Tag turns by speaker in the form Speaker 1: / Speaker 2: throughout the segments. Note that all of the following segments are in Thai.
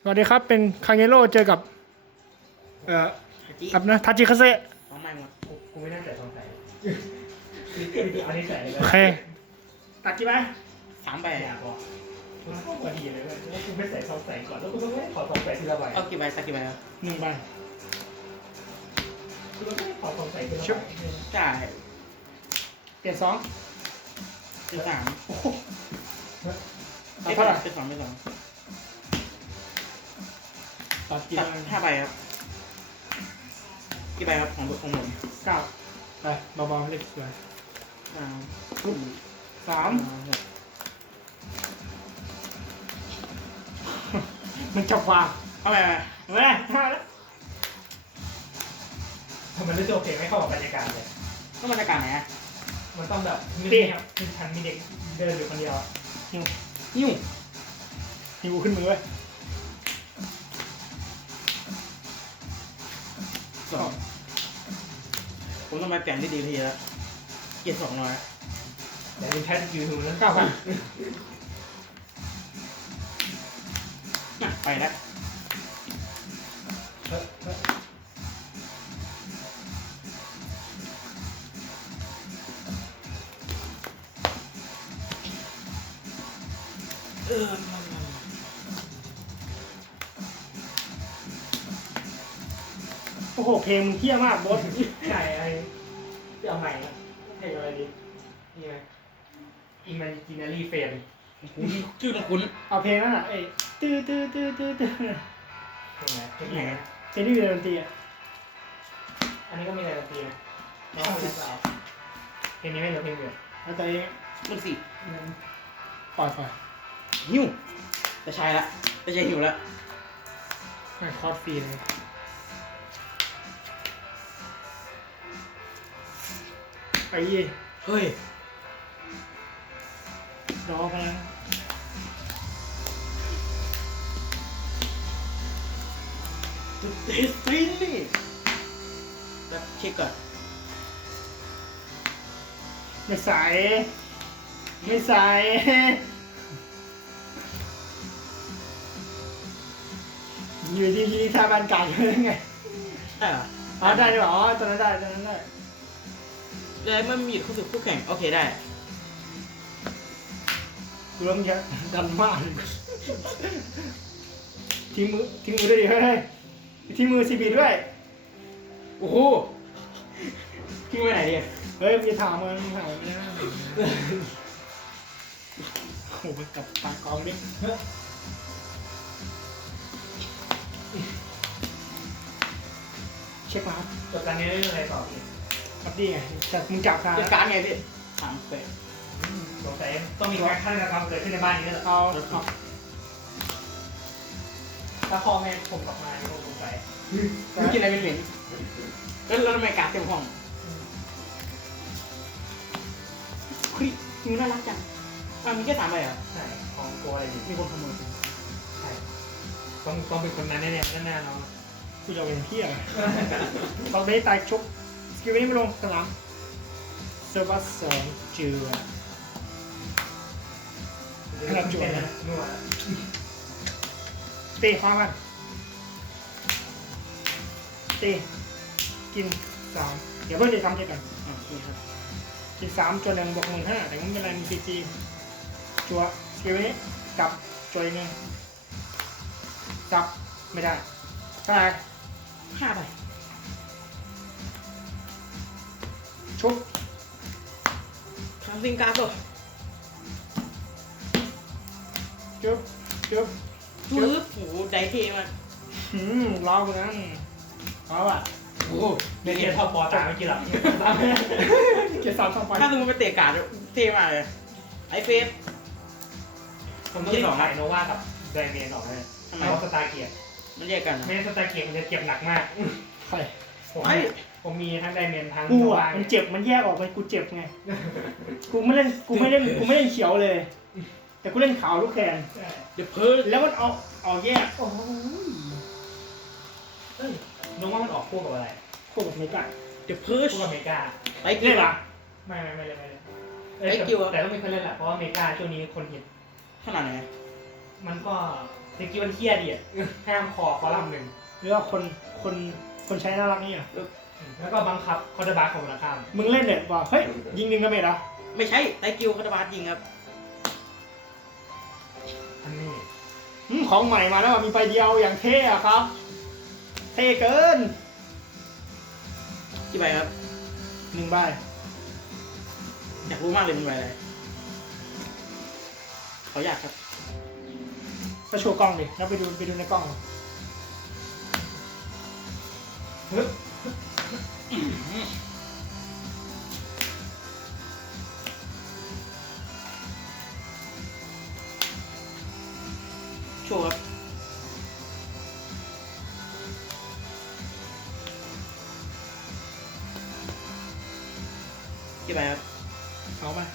Speaker 1: วัสดีครับเป็นคางเงโร่เจอกับกับนะทาจิคาเซะ
Speaker 2: ของใหม่หมด
Speaker 3: กูไม่น่าใส่ซองใส่เอานี้ใส่เลย
Speaker 1: โอเคตัดกี่ใบ
Speaker 2: 3 ใบ
Speaker 3: อยากบอกมันเข้าพอดีเลยว่ากูไม่ใส่ซองใส่ก่อนแล้วกูต้องไม่ขอซองใส่ทีละใบ
Speaker 2: เอากี่ใบสักกี่ใบครับ
Speaker 1: 1 ใบ
Speaker 3: กูต้องไม่ขอซองใส่ทีละใบ
Speaker 2: จ่าย
Speaker 1: เปลี่ยน2
Speaker 2: เป็น3
Speaker 1: โอ้โหตัดเท่าไหร่
Speaker 2: เป็น2เป็น2
Speaker 1: ตัดกี่
Speaker 2: ตั
Speaker 1: ใบ
Speaker 2: ด5 ใบครับกี่ใบครับของผม
Speaker 1: 9ไปเบาๆเล็กสวย
Speaker 2: ปุ๊บ
Speaker 1: 3มันจับวาง
Speaker 2: เอาไป
Speaker 1: เฮ้ย5แล้ว
Speaker 3: ทำไมรู้สึกโอเคไม่เข้ากับบรรยากาศเลย
Speaker 2: ต้องบรรยากาศไหนอ่ะ
Speaker 3: มันต้องแบบเงียบๆมีฉันมีเด็กเดินอยู่คนเดียว
Speaker 1: หิว
Speaker 2: นิ้ว
Speaker 1: หิวขึ้นมือเว้ย
Speaker 2: 2ผมต้องไปแต่งที่ดีพีแล้วเกียร์200
Speaker 3: แต่เป็นแค่ยืนดูแล้ว
Speaker 1: 9 ใบ
Speaker 2: น่ะไปแล้วเออ
Speaker 1: โอ้โหเพลงมึงเที่ยมากบอส
Speaker 3: ใช่ไอ้ที่เอาใหม่นะเพลงอะไรดีนี่ไหม Imaginary Friend
Speaker 2: ชื่อคุ้น
Speaker 1: เอาเพลงนั้นอ่ะไอ้ตื้อตื้อตื้อตื้อตื้อ
Speaker 3: เพลงไหนเพลง
Speaker 2: ไหน
Speaker 3: ไหน
Speaker 1: เพลงที่มีดนตรีอ่ะ
Speaker 3: อันนี้ก็มีอะไรดนตรีนะน้องคนนั้นเพลงนี้ไม่เหลือเพลงเดียว
Speaker 1: แล้วแต่เอง
Speaker 2: รุ่น4
Speaker 1: ปล่อย
Speaker 2: หิวจะใช้ละจะใช้หิวละ
Speaker 1: คอร์ดฟรีเลยไอ้ยี่
Speaker 2: เฮ้ย
Speaker 1: รอพลัง
Speaker 2: เดสตินีแบบเช็คก่อน
Speaker 1: ไม่ใส่ไม่ใส่ อยู่ที่ท่าบ้านกลางเลยไง
Speaker 2: ได้เหรอ
Speaker 1: อ๋อได้ด้วยอ๋อตอนนั้นได้ตอนนั้นได้
Speaker 2: แล้วมันมีคู่สึกคู่แข่งโอเคได้
Speaker 1: กูเริ่มจะดันมากเลยทิ้งมือด้วยดิเฮ้ยทิ้งมือซีบีด้วย
Speaker 2: โอ้โหทิ้งไว้ไหนดี
Speaker 1: เฮ้ยมึงจะถามมันถามมันไม่ได้โอ้โหมันกับปากกองดิเช็คมาครับ
Speaker 3: จบการนี้เรื่องอะไรต่อพี่
Speaker 1: ครับดีไงแต่มึงจับมา
Speaker 2: เป็นการไงพี่3 เป็ด
Speaker 3: สงสัยต้องมีการฆาตกรรมเกิดขึ้นในบ้านนี้แล้ว
Speaker 1: เอา
Speaker 3: ถ้าพ่อแม่ผมกลับมาผมสงสัย
Speaker 2: มึงกินอะไรเป็นเหม็นแล้วทำไมการ์ดเต็มห้องเฮ้ยมึงน่ารักจังมีแค่3 ใบเหรอ
Speaker 3: ใช่ของตัวอะไรดี
Speaker 2: มีคนขโมย
Speaker 3: ใช่ต้องเป็นคนนั้นแน่ๆแน่ๆเรา
Speaker 1: กูจะเป็นเที่ยตอนนี้ตายชุบสกิลนี้ไม่ลงสนามเซอร์วัส2เจือ
Speaker 3: ขนาดจุดนะนัว
Speaker 1: ตีความกันตีกิน3เดี๋ยวเพิ่งจะทำเช็คกัน
Speaker 2: นี่ครับ
Speaker 1: กิน3จน1บวก15แต่ไม่เป็นไรมีซีจีจัวสกิลนี้กับจัวอีกหนึ่งจับไม่ได้เท่าไหร่
Speaker 2: 5 ใบ
Speaker 1: ชุบ
Speaker 2: ทำซิงการ์ดตัว
Speaker 1: จุ๊บจุ๊บ
Speaker 2: ฟื้บโอ้โหได้เท่มาก
Speaker 1: รอกูนั้นเอาอ่ะ
Speaker 2: โอ้โห
Speaker 3: ในเรียนทอปอตาไม่กี่หลัง
Speaker 1: เกียร์3 2ไป
Speaker 2: ถ้าสมมติไปเตะการ์ดเท่มากเลยไอเฟส
Speaker 3: ผมต้องสองถ่ายโนวากับไดเมนออกเลย
Speaker 2: ทำไม
Speaker 3: เพราะสตาร์เกียร์
Speaker 2: มันแยกกันนะ
Speaker 3: ไม่งั้นสตาร์เกียร์มันจะเจ็บหนักมาก
Speaker 1: ใคร
Speaker 3: ผมมีทั้งไดเมนทั้ง
Speaker 1: กู
Speaker 3: โน
Speaker 1: อ่ะ
Speaker 3: วา
Speaker 1: มันเจ็บมันแยกออกไปกูเจ็บไงกูไม่เล่นเขียวเลย แต่กูเล่นขาวลูกแคน
Speaker 2: เดี๋ยวเพิ่ม
Speaker 1: แล้วมันเอาแยกโอ้โห
Speaker 3: เอ้ยโนวามันออกคู่กับอะไร
Speaker 1: โคตรไม่กล้า
Speaker 2: เดี๋ยวเพิ่ม
Speaker 3: คู่กับเมกา
Speaker 2: ไป
Speaker 1: เล่
Speaker 2: กี่
Speaker 1: น
Speaker 2: วะ
Speaker 1: ปะ
Speaker 3: ไม่เลย
Speaker 2: ไอ้กิวอะ
Speaker 3: แต่ต้องมีคนเล่นแหละเพราะว่าเมกาช่วงนี้คนฮิต
Speaker 2: ขนาดไหน
Speaker 3: มันก็ตะกี้มันเที่ยดิห้ามคอลัมน์หนึ่ง
Speaker 1: หรือว่าคนใช้น่ารักนี่อ่ะ
Speaker 3: แล้วก็บังคับคอร์ดบาร์ของราคา
Speaker 1: มึงเล่นเนี่ยบอกเฮ้ยยิงหนึ่งกระเม็ดเหรอ
Speaker 2: ไม่ใช่ไตกิวคาตาบาสยิงครับ
Speaker 3: อันนี้
Speaker 1: ของใหม่มาแล้วมีใบเดียวอย่างเท่อะครับ เท่เกิน
Speaker 2: กี่ใบครับ
Speaker 1: 1 ใบ
Speaker 2: อยากรู้มากเลยเป็นใบอะไรเขาอยากครับ
Speaker 1: ก็โชว์กล้องดิแล้วไปดูในกล้อง
Speaker 3: ฮึบ
Speaker 2: โชว์ครับกี่ใบครับ
Speaker 1: เอามา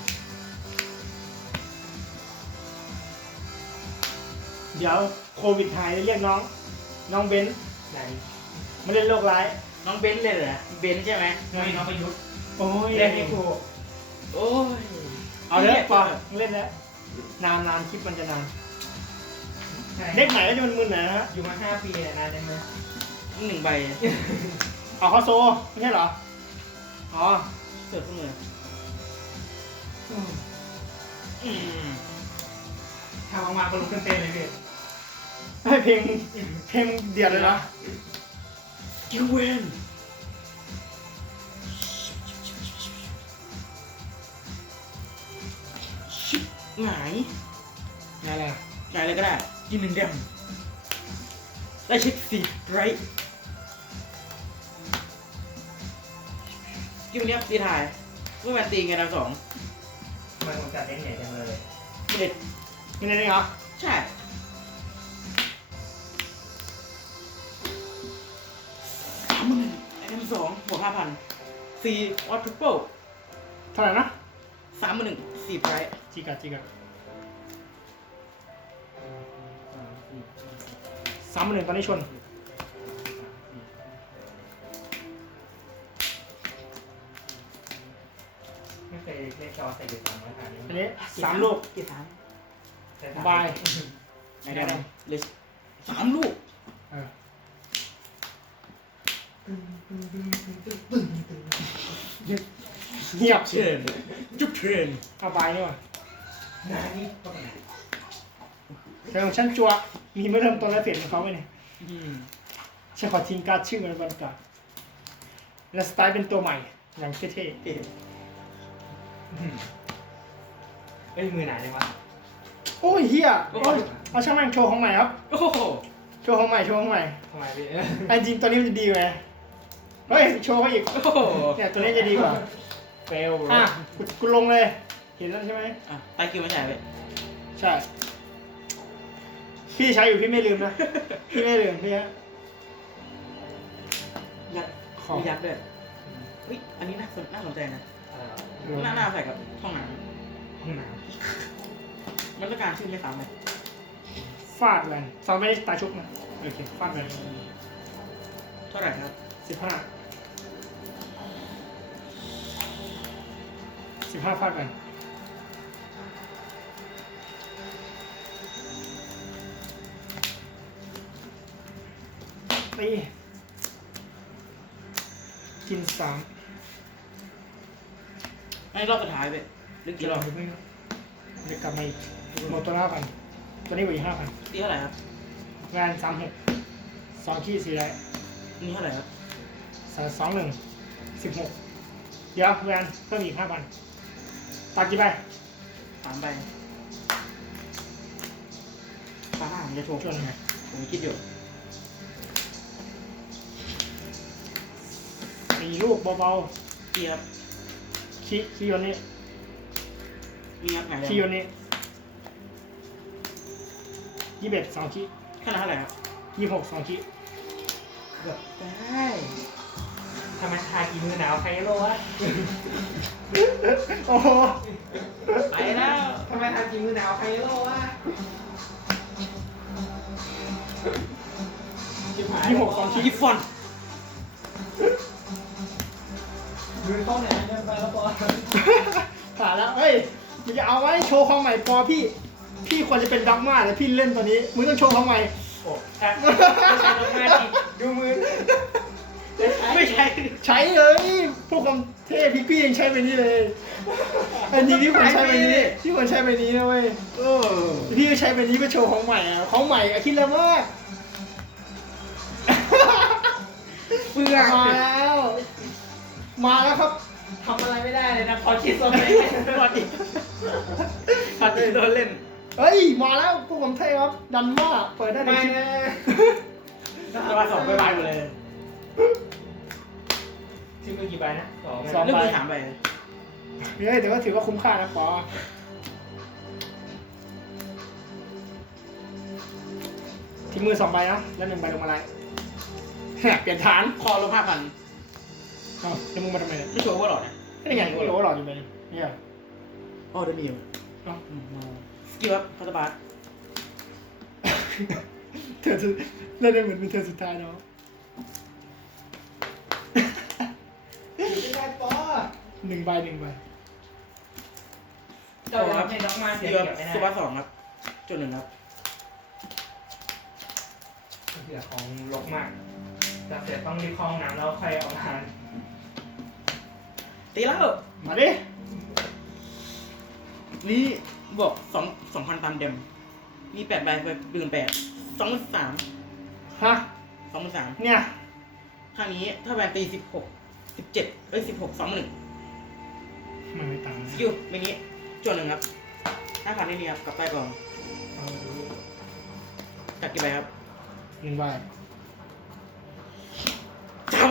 Speaker 1: เดี๋ยวโควิดหายเรียกน้องเบนซ์
Speaker 3: ไหน
Speaker 1: มาเล่นโรคร้าย
Speaker 2: น้องเบนซ์เลยเหรอเบนซ์ใช่ไหม
Speaker 3: ไม่น้องประยุทธ์
Speaker 1: โอ้ย
Speaker 3: เรียกให้ครู
Speaker 2: โอ้ย
Speaker 1: เอาเด้อปอเล่นแล้วนานคลิปมันจะนาน
Speaker 3: ใช่
Speaker 1: เด็กไหนก็จะมึนๆหน่อยนะฮะ
Speaker 3: อยู่มา5 ปีเนี่ยนานยังไง
Speaker 2: 1 ใบ
Speaker 1: เอาเข้าโซไม่ใช่เหรออ๋อ
Speaker 2: เสิร์ฟเสมอ
Speaker 3: ทำออกมาก็ลุกขึ้นเต้นเลยพี่
Speaker 1: ให้เพลงเดือดเลยนะ
Speaker 2: กิวเวนชิบหงาย
Speaker 1: อะไร
Speaker 2: หงายเลยก็ได้กิน1 เดมได้เช็ค4ไรกิวเนี้ยตีถ่ายเมื่อวันตีไงดาว2
Speaker 3: ทำไมผมจัดเล่นใหญ่จังเลย
Speaker 2: ไม่ได้
Speaker 1: มีอะไรเหรอ
Speaker 2: ใช่30,000ไอ้ดาว2บวก5,000 4 ออทริปเปิล
Speaker 1: เท่าไหร่นะ
Speaker 2: 31 4ไร
Speaker 1: จิกะ31ตอนนี้ชน
Speaker 3: ไม่เคยเล่นจอใส่เดือดมาขนาดนี้
Speaker 1: อันนี้3 ลูก
Speaker 2: กี่สาม
Speaker 1: บาย
Speaker 2: ไหนได้เลย3 ลูก
Speaker 1: เออเงียบ
Speaker 2: เชิญจุ๊บเชิญ
Speaker 1: เอาบายนี่ว่ะ
Speaker 3: นานนี่ก็เป็น
Speaker 1: แต่ของฉันจัวมีไม่เริ่มต้นและเปลี่ยนของเขาไหมเนี่ย
Speaker 2: อืม
Speaker 1: ฉันขอทิ้งการ์ดชื่อมันบรรยากาศและสไตล์เป็นตัวใหม่อย่างเท่
Speaker 2: เอ๊ะ
Speaker 3: เอ้ยมือหนาจังวะ
Speaker 1: ๆโอ้ยเฮียโอ้ยเอาช่างแม่งโชว์ของใหม่ครับ
Speaker 2: โอ้โห
Speaker 1: โชว์ของใหม่
Speaker 3: ทำไมพี่
Speaker 1: อันจริงตัวนี้มันจะดีไหมเฮ้ยโชว์เขาอีก
Speaker 2: โอ้โห
Speaker 1: เนี่ยตัวนี้จะดีกว่า
Speaker 3: เฟล
Speaker 1: อ่ะกูลงเลย เห็นแล้วใช่ไหม
Speaker 2: อ่ะไตคิวไม่ใช่เลย
Speaker 1: ใช่ พี่ใช้อยู่พี่ไม่ลืมนะ พี่ไม่ลืมพี่ฮะ
Speaker 2: ยัด
Speaker 1: ขอ
Speaker 2: มียัดด้วยเฮ้ยอันนี้น่าสนใจนะน่าใส่กับห้องน้
Speaker 3: ห้องน้
Speaker 2: ำมันต้องการชื่อไม่ซ้ำเลย
Speaker 1: ฟาดแวนซาวไม่ได้ตาชุบนะโอเคฟาดแวน
Speaker 2: เท่าไหร่ครับ
Speaker 1: 15ฟาดแวนตีกิน3
Speaker 2: อันนี้รอบสุดท้ายไปหรือกี่รอบ
Speaker 1: เดี๋ยวกลับมาอีกหมดตัวละ5,000ตัวนี้อีก5,000
Speaker 2: ตีเท่าไหร่ครับ
Speaker 1: แวน36 2 ขี้4ได้
Speaker 2: นี่เท่าไหร่ครับ
Speaker 1: 21 16 เดี๋ยวแวนเพิ่มอีก 5,000ตัดกี่ใบ
Speaker 2: 3 ใบป้าผมจะโชว์
Speaker 1: ชวนไง
Speaker 2: ผมคิดอยู่
Speaker 1: 4 ลูกเบา
Speaker 2: ตีครับ
Speaker 1: ๆขี้โยนนี่
Speaker 2: มีครับไหน
Speaker 1: ขี้โยนนี่21 2 ขี้
Speaker 2: ขนาดเท่าไหร่ครับ
Speaker 1: 26 2 ขี้
Speaker 2: เกือบได้
Speaker 3: ำทำไมทากี่มือหนาวใครโลวะ
Speaker 1: โอ้โห
Speaker 2: ไปแล้ว
Speaker 3: ทำไมทากี่มือหนาวใครโลวะ
Speaker 1: 26 2 ขี้
Speaker 2: ยี่ฟอน
Speaker 3: มือเข้าไหนเนี่ยไปแล้วปอ
Speaker 1: ขาดแล้วเฮ้ยมึงจะเอาไว้โชว์ความใหม่ปอพี่พี่ควรจะเป็นด็อกมาแต่พี่เล่นตัวนี้มึงต้องโชว์เขาใหม่
Speaker 3: โอ้ครับไม่ใช่ดอกมาดิดูมือ
Speaker 2: ไม่ใช่
Speaker 1: ใช้เลยพวกความเท่พี่ยังใช้ไปนี้เลยอันนี้ที่ควรใช้ไปนี้ที่ควรใช้ไปนี้นะเว้ย
Speaker 2: เออ
Speaker 1: พี่ก็ใช้ไปนี้ก็โชว์ของใหม่อ่ะของใหม่อะคิดแล้วมาก
Speaker 2: เพื่อ
Speaker 1: มาแล้วมาแล้วครับ
Speaker 3: ทำอะไรไม่ได้เลยนะพอคิดโซนไม่ได้
Speaker 2: พอดีพอดีโดนเล่น
Speaker 1: เฮ้ยมาแล้วพวกผมเท่ครับดันมากเปิดได้
Speaker 3: ไม่
Speaker 1: ในคลิป
Speaker 3: นะ
Speaker 2: แต่ว่าสองใบหมดเลย
Speaker 3: ที่มือกี่ใบนะสอง
Speaker 1: สอง
Speaker 2: เรื่อง
Speaker 1: ใบ
Speaker 2: มือ3 ใบ
Speaker 1: เฮ้ยแต่ว่าถือว่าคุ้มค่านะปอทิ้งมือ2 ใบนะแล้ว1 ใบลงมาอะไรเปลี่ยนฐาน
Speaker 2: คอลง5,000
Speaker 1: เอ้าแล้วมึงมาทำไมเนี่ย
Speaker 2: ไม่โชว์ว่าหรอนะ
Speaker 1: ไม่ได้ไงกูรู้ว่าหลอดอยู่เลยเนี่ย
Speaker 2: อ๋อเดี๋ยวมีอยู่
Speaker 1: เอ้า
Speaker 2: สกิลครับคาตาบาส
Speaker 1: เธอเล่นได้เหมือนเป็นเธอสุดท้ายเนาะ
Speaker 3: ไม่ได้ปอ
Speaker 1: 1 ใบ 1 ใบ
Speaker 3: เจ้าจะทำให้ดอกมา
Speaker 2: ส
Speaker 3: เสีย
Speaker 2: กิล
Speaker 3: เปรียบไม่ได้
Speaker 2: ซูเปอร์2ครับจุด1ครับ
Speaker 3: เสียของลกมากแต่เสร็จต้องรีบเข้าห้องน้ำแล้วค่อยเอามา
Speaker 2: ตีแล้ว
Speaker 1: มาดิ
Speaker 2: นี่บวก2,000ตามเดมนี่8 ใบไป18,000 23,000
Speaker 1: ฮะ
Speaker 2: 23,000
Speaker 1: เนี่ย
Speaker 2: ข้างนี้ถ้าแบนตี16 17เอ้ย16 21
Speaker 1: มันไม่ตังค์
Speaker 2: สกิลมินิจวน1ครับ5,000นี่ครับกลับไปก่อน
Speaker 1: เอาดู
Speaker 2: จัดกี่ใบครับ
Speaker 1: 1 ใบ
Speaker 2: จ้า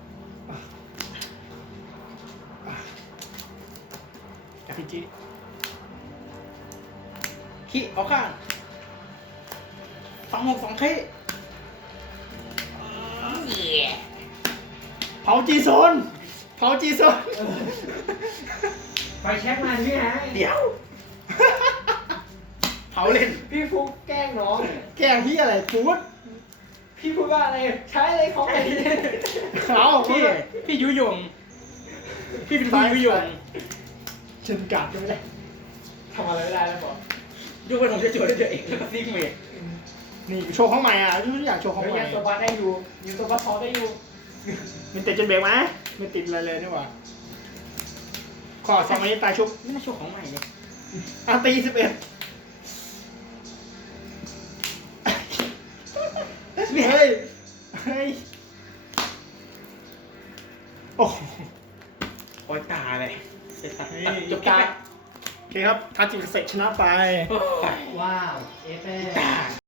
Speaker 1: จากพี่จี
Speaker 2: ขี้เอาข้าง262 เค
Speaker 1: เผาจีโซนเผาจีโซน
Speaker 3: ไปเช็คมาพี่ฮะ
Speaker 2: เดี๋ยวเผาเล่น
Speaker 3: พี่ฟุกแกล้งน้อง
Speaker 1: แกงพี่อะไรพูด
Speaker 3: พี่พูดว่าอะไรใช้เลยของไป
Speaker 1: เอา
Speaker 2: พี่ยุยงพี่เป็นพี่ยุยง
Speaker 1: ฉันกัดไม่ได้
Speaker 3: ทำอะไรไม่ได้แล้วบอก
Speaker 2: ยุเป็นผมจะจวดได้เจอเองแล้วก็ซิกเมย์
Speaker 1: นี่โชว์ของใหม่อ่ะยูอยากโชว์ของ
Speaker 3: เฮ้ย
Speaker 1: ใหม่
Speaker 3: ยังตัวบัสได้อยู่ยังตัวบัสพอได้อยู่
Speaker 1: มันติดจนเบรกไหมไม่ติดอะไรเลยนี่หว่าขอ2 ใบนี้ตายชุบ
Speaker 2: ไม่น่าโชว์ของใหม่เลย
Speaker 1: อ่ะตี11เฮ้ยเฮ้ยโอ้โห
Speaker 2: โอ้ยตาเลยเสร็จตัด
Speaker 1: นี่
Speaker 2: จบตา
Speaker 1: โอเคครับทาจิเกษตรชนะไป
Speaker 2: โอ้ย
Speaker 3: ว้าวเอฟเอ